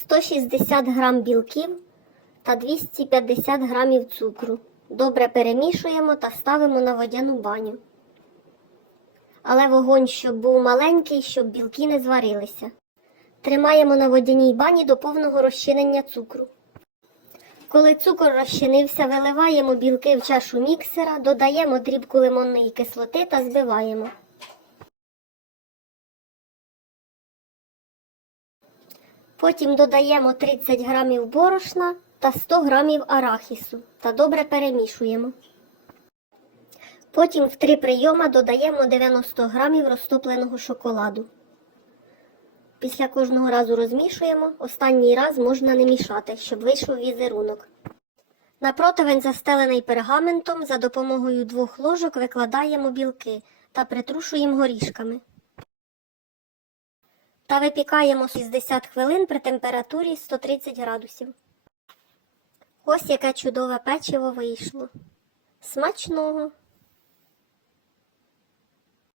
160 грам білків та 250 грамів цукру. Добре перемішуємо та ставимо на водяну баню. Але вогонь, щоб був маленький, щоб білки не зварилися. Тримаємо на водяній бані до повного розчинення цукру. Коли цукор розчинився, виливаємо білки в чашу міксера, додаємо дрібку лимонної кислоти та збиваємо. Потім додаємо 30 грамів борошна та 100 грамів арахісу та добре перемішуємо. Потім в три прийома додаємо 90 грамів розтопленого шоколаду. Після кожного разу розмішуємо, останній раз можна не мішати, щоб вийшов візерунок. На противень, застелений пергаментом, за допомогою двох ложок викладаємо білки та притрушуємо горішками. Та випікаємо 60 хвилин при температурі 130 градусів. Ось яке чудове печиво вийшло. Смачного!